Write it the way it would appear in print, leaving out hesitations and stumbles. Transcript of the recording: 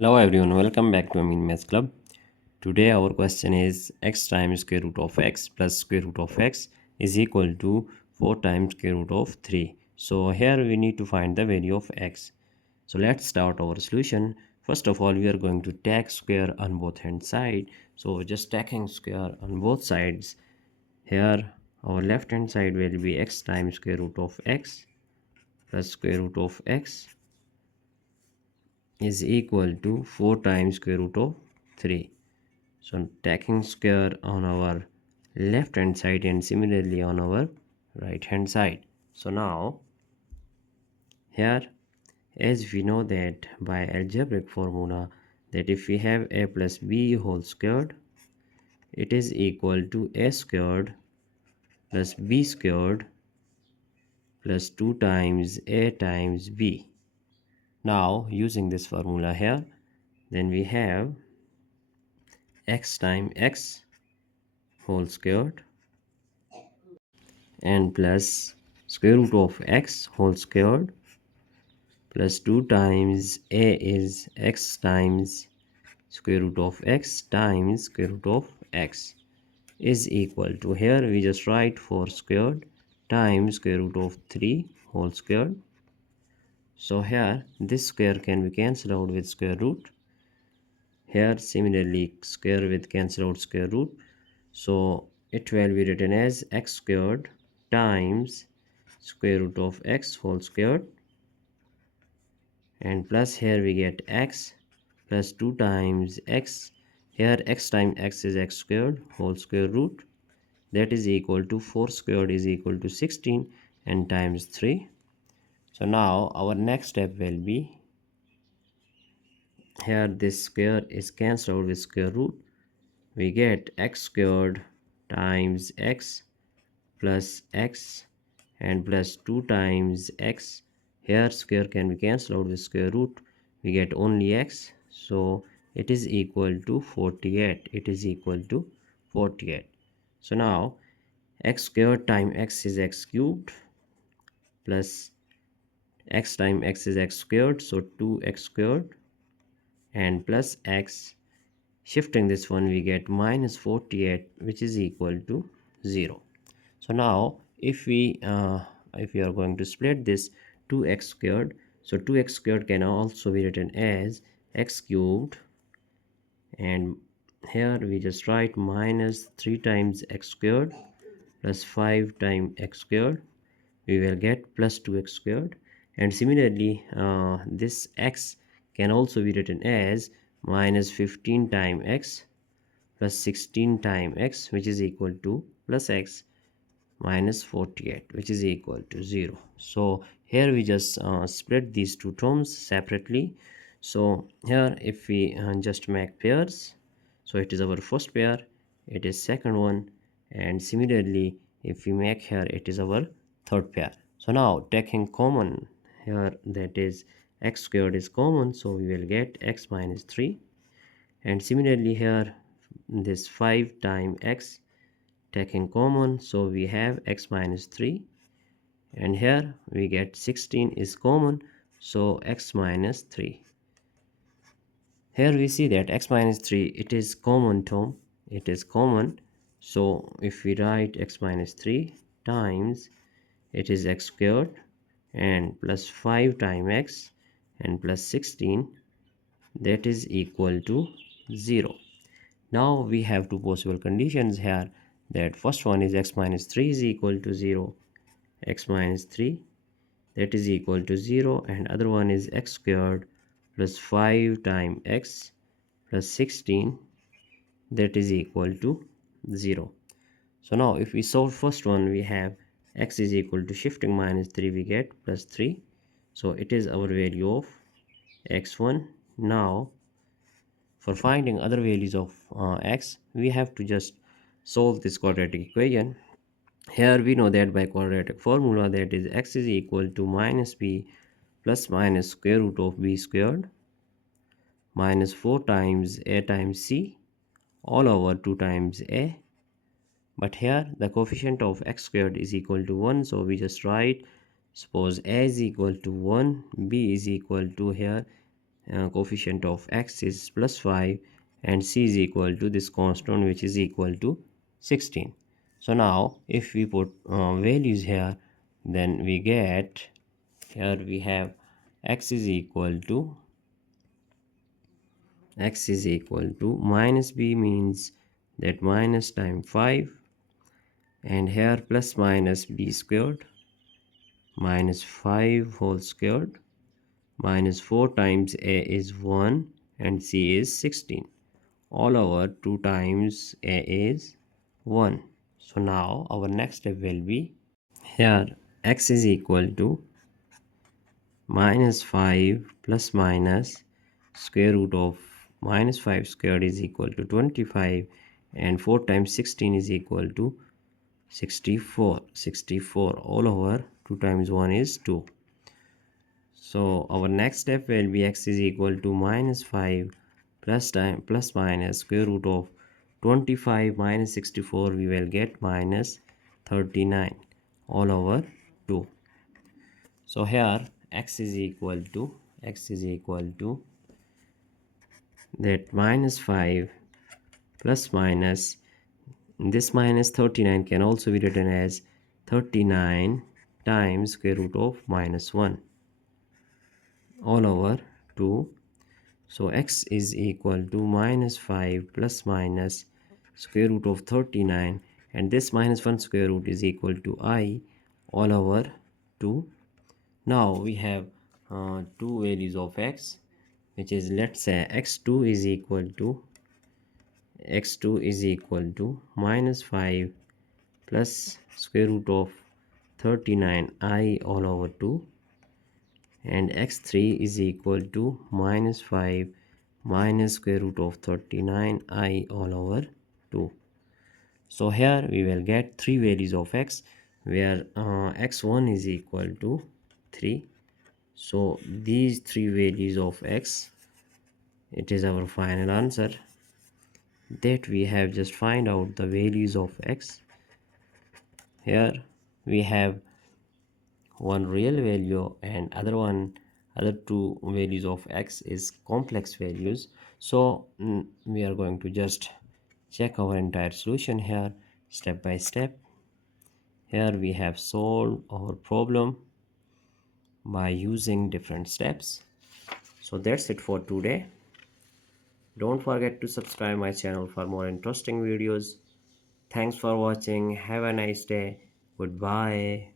Hello everyone, welcome back to Amin Maths Club. Today our question is x times square root of x plus square root of x is equal to 4 times square root of 3. So here we need to find the value of x. So let's start our solution. First of all, we are going to take square on both hand side. So just taking square on both sides. Here our left hand side will be x times square root of x plus square root of x is equal to 4 times square root of 3. So taking square on our left hand side and similarly on our right hand side. So now here, as we know that by algebraic formula, that if we have a plus b whole squared, it is equal to a squared plus b squared plus 2 times a times b. Now using this formula here, then we have x times x whole squared and plus square root of x whole squared plus 2 times a is x times square root of x times square root of x is equal to, here we just write 4 squared times square root of 3 whole squared. So here this square can be cancelled out with square root. Here similarly square with cancel out square root. So it will be written as x squared times square root of x whole squared and plus here we get x plus 2 times x. Here x times x is x squared whole square root, that is equal to 4 squared is equal to 16 and times 3. So now our next step will be, here this square is cancelled out with square root. We get x squared times x plus x and plus 2 times x. Here square can be cancelled out with square root. We get only x. So it is equal to 48. It is equal to 48. So now x squared times x is x cubed plus x times x is x squared. So 2x squared and plus x. Shifting this one we get minus 48 which is equal to 0. So now if we are going to split this 2x squared, so 2x squared can also be written as x cubed and here we just write minus 3 times x squared plus 5 times x squared, we will get plus 2x squared. And similarly this x can also be written as minus 15 times x plus 16 times x which is equal to plus x minus 48 which is equal to 0. So here we just split these two terms separately. So here if we just make pairs, so it is our first pair, it is second one, and similarly if we make here it is our third pair. So now taking common here, that is x squared is common, so we will get x minus 3, and similarly here this 5 times x taking common, so we have x minus 3, and here we get 16 is common, so x minus 3. Here we see that x minus 3, it is common term, it is common. So if we write x minus 3 times, it is x squared and plus 5 times x and plus 16, that is equal to 0. Now we have two possible conditions here, that first one is x minus 3 is equal to 0, x minus 3 that is equal to 0, and other one is x squared plus 5 times x plus 16 that is equal to 0. So now if we solve first one, we have x is equal to shifting minus 3, we get plus 3, so it is our value of x1. Now for finding other values of x, we have to just solve this quadratic equation. Here we know that by quadratic formula, that is x is equal to minus b plus minus square root of b squared minus 4 times a times c all over 2 times a. But here the coefficient of x squared is equal to 1, so we just write, suppose a is equal to 1, b is equal to here coefficient of x is plus 5 and c is equal to this constant which is equal to 16. So now if we put values here, then we get, here we have x is equal to minus b, means that minus times 5, and here plus minus b squared minus 5 whole squared minus 4 times a is 1 and c is 16, all over 2 times a is 1. So now our next step will be, here x is equal to minus 5 plus minus square root of minus 5 squared is equal to 25, and 4 times 16 is equal to 64 all over 2 times 1 is 2. So our next step will be x is equal to minus 5 plus minus square root of 25 minus 64, we will get minus 39 all over 2. So here x is equal to that minus 5 plus minus, this minus 39 can also be written as 39 times square root of minus 1 all over 2. So x is equal to minus 5 plus minus square root of 39, and this minus 1 square root is equal to I all over 2. Now we have two values of x, which is, let's say x2 is equal to minus 5 plus square root of 39I all over 2, and x3 is equal to minus 5 minus square root of 39I all over 2. So here we will get three values of x, where x1 is equal to 3. So these three values of x, it is our final answer, that we have just find out the values of x. Here we have one real value and other two values of x is complex values. So we are going to just check our entire solution here step by step. Here we have solved our problem by using different steps. So that's it for today. Don't forget to subscribe my channel for more interesting videos. Thanks for watching. Have a nice day. Goodbye.